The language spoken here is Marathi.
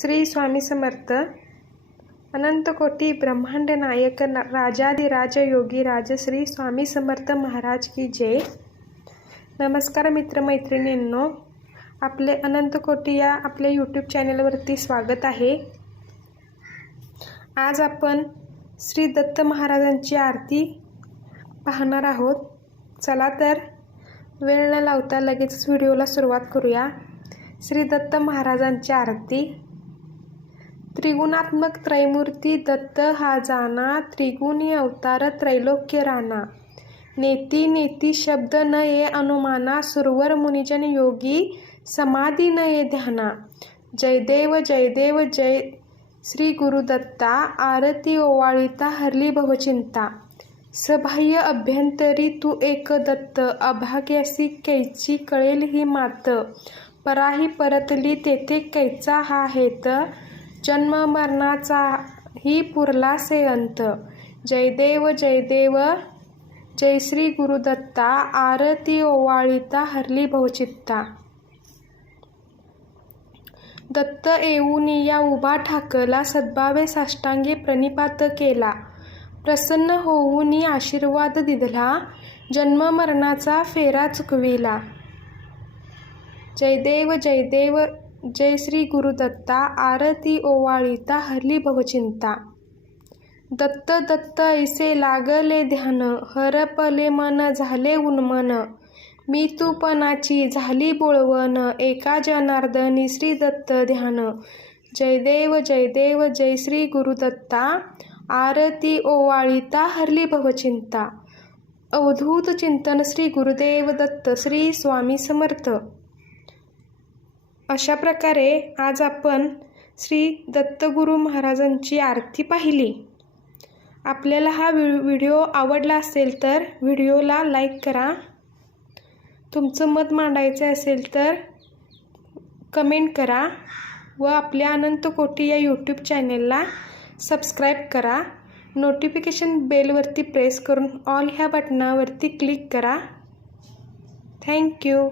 श्री स्वामी समर्थ. अनंत कोटी ब्रह्मांड नायक राजाधिराज योगी राज श्री स्वामी समर्थ महाराज की जय. नमस्कार मित्रमैत्रिणींनो, आपले अनंत कोटी या आपल्या यूट्यूब चॅनलवरती स्वागत आहे. आज आपण श्री दत्त महाराजांची आरती पाहणार आहोत. चला तर वेळ न लावता लगेच व्हिडिओला सुरुवात करूया. श्री दत्त महाराजांची आरती. त्रिगुणात्मक त्रैमूर्ती दत्त हा जाना, त्रिगुणी अवतार त्रैलोक्य राणा. नेती नेती शब्द न ये अनुमाना, सुरवर मुनिजन योगी समाधी न ये ध्याना. जय देव जय श्री गुरुदत्ता, आरती ओवाळिता हरली भवचिंता. सबाह्य अभ्यंतरी तू एक दत्त, अभाग्यासी कैची कळेल ही मात. पराही परतली तेथे कैचा हा हेत, जन्म मरणाचा ही पुरला से अंत. जय देव जय श्री गुरुदत्ता, आरती ओवाळिता हरली भवचित्ता. दत्त येऊनिया उभा ठाकला, सद्भावे साष्टांगे प्रणिपात केला. प्रसन्न होऊनी आशीर्वाद दिधला, जन्म मरणाचा फेरा चुकविला. जय देव जय श्री गुरुदत्ता, आरती ओवाळिता हरली भवचिंता. दत्त दत्त ऐसे लागले ध्यान, हरपले मन झाले उन्मन. मी तूपणाची झाली बोळवण, एका जनार्दनी श्री दत्त ध्यान. जय देव जय श्री गुरुदत्ता, आरती ओवाळिता हरली भवचिंता. अवधूत चिंतन श्री गुरुदेव दत्त श्री स्वामी समर्थ. अशा प्रकारे आज आपण श्री दत्तगुरु महाराजांची आरती पाहिली. आपल्याला हा व्हिडिओ आवडला असेल तर व्हिडिओला लाईक करा. तुमचं मत मांडायचं असेल तर कमेंट करा व आपल्या अनंत कोटी या यूट्यूब चॅनेलला सबस्क्राईब करा. नोटिफिकेशन बेलवरती प्रेस करून ऑल ह्या बटनावरती क्लिक करा. थँक्यू.